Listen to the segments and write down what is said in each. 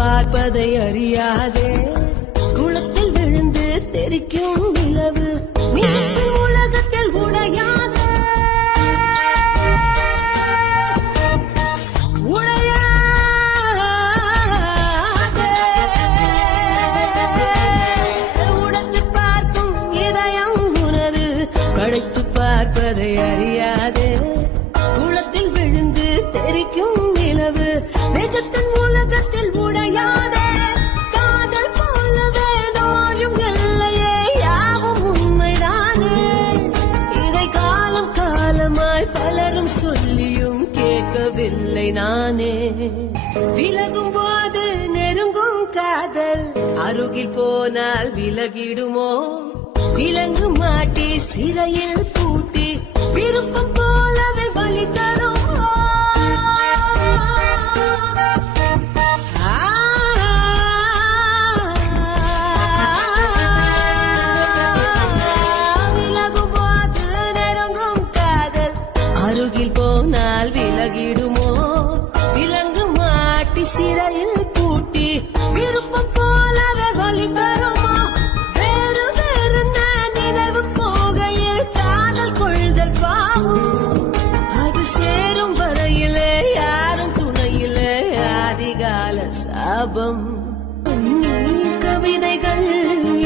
பார்ப்பதை அறியாதே குளத்தில் விழுந்து தெரிக்கும் நிலவு நிஜத்தின் உலகத்தில் உடையாத உடத்து பார்க்கும் இதயம் உனது படைத்து பார்ப்பதை அறியாதே குளத்தில் விழுந்து தெரிக்கும் நிலவு நிஜத்தின் உலகத்தில் உடையாதே காதல் போலவே நோயும் இல்லையே யாவும் உண்மைதானே இதை காலம் காலமாய் பலரும் சொல்லியும் கேட்கவில்லை நானே விலகும் போது நெருங்கும் காதல் அருகில் போனால் விலகிடுமோ விலங்கு மாட்டி சிறையில் பூட்டி விருப்பம் போலவே வலி தருமோ விலகும் போது நெருங்கும் காதல் அருகில் போனால் விலகிடுமோ விலங்கு மாட்டி சிறையில் பூட்டி விருப்பம் போலவே வலி தருமோ வேறு வேறு நினைவு போகையில் காதல் கொள்தல் பாவம் அது சேரும் வரையிலே யாரும் துணையிலே ஆதிகால சாபம் நீர் கவிதைகள்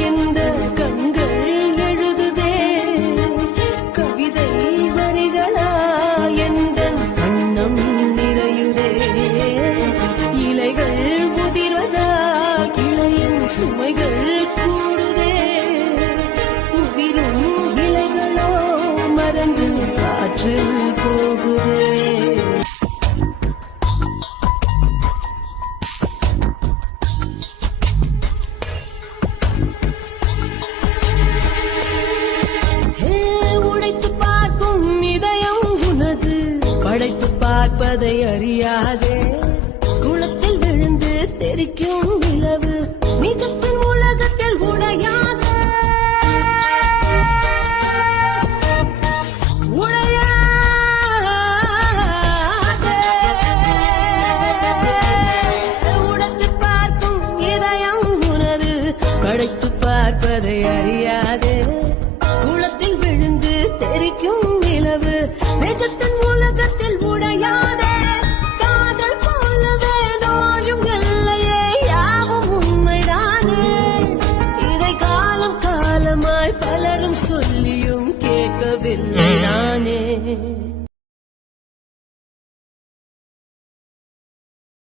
இந்த கண்கள் எழுதுதே கவிதை வரிகளா எந்த கண்ணம் நிறையுதே இலைகள் உதிர்வதா கிளையின் சுமைகள் கூடுதே உதிரும் இலைகளோ மறந்து காற்றில் போகுதே உடைத்து பார்க்கும் இதயம் உனது படைத்து பார்ப்பதை அறியாதே குளத்தில் விழுந்து தெரிக்கும்